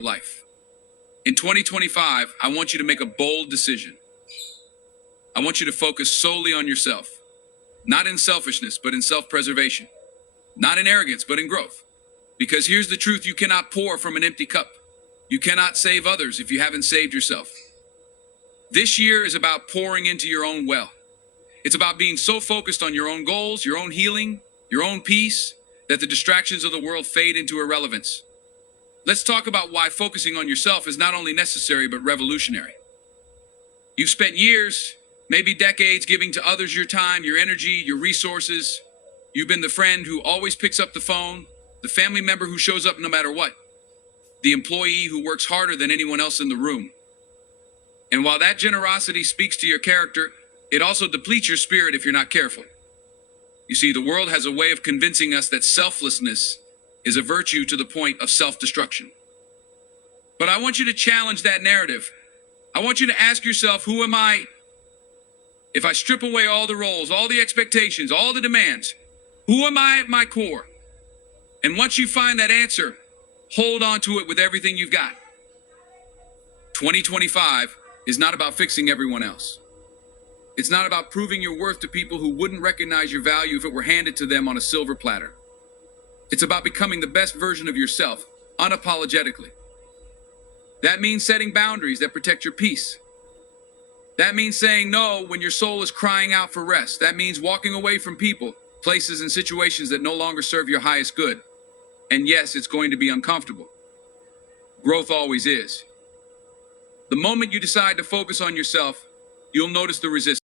life. In 2025, I want you to make a bold decision. I want you to focus solely on yourself, not in selfishness, but in self-preservation, not in arrogance, but in growth. Because here's the truth: you cannot pour from an empty cup. You cannot save others if you haven't saved yourself. This year is about pouring into your own well. It's about being so focused on your own goals, your own healing, your own peace, that the distractions of the world fade into irrelevance. Let's talk about why focusing on yourself is not only necessary, but revolutionary. You've spent years, maybe decades, giving to others your time, your energy, your resources. You've been the friend who always picks up the phone, the family member who shows up no matter what, the employee who works harder than anyone else in the room. And while that generosity speaks to your character, it also depletes your spirit if you're not careful. You see, the world has a way of convincing us that selflessness is a virtue to the point of self-destruction. But I want you to challenge that narrative. I want you to ask yourself, who am I? If I strip away all the roles, all the expectations, all the demands, who am I at my core? And once you find that answer, hold on to it with everything you've got. 2025 is not about fixing everyone else. It's not about proving your worth to people who wouldn't recognize your value if it were handed to them on a silver platter. It's about becoming the best version of yourself, unapologetically. That means setting boundaries that protect your peace. That means saying no when your soul is crying out for rest. That means walking away from people, places, and situations that no longer serve your highest good. And yes, it's going to be uncomfortable. Growth always is. The moment you decide to focus on yourself, you'll notice the resistance.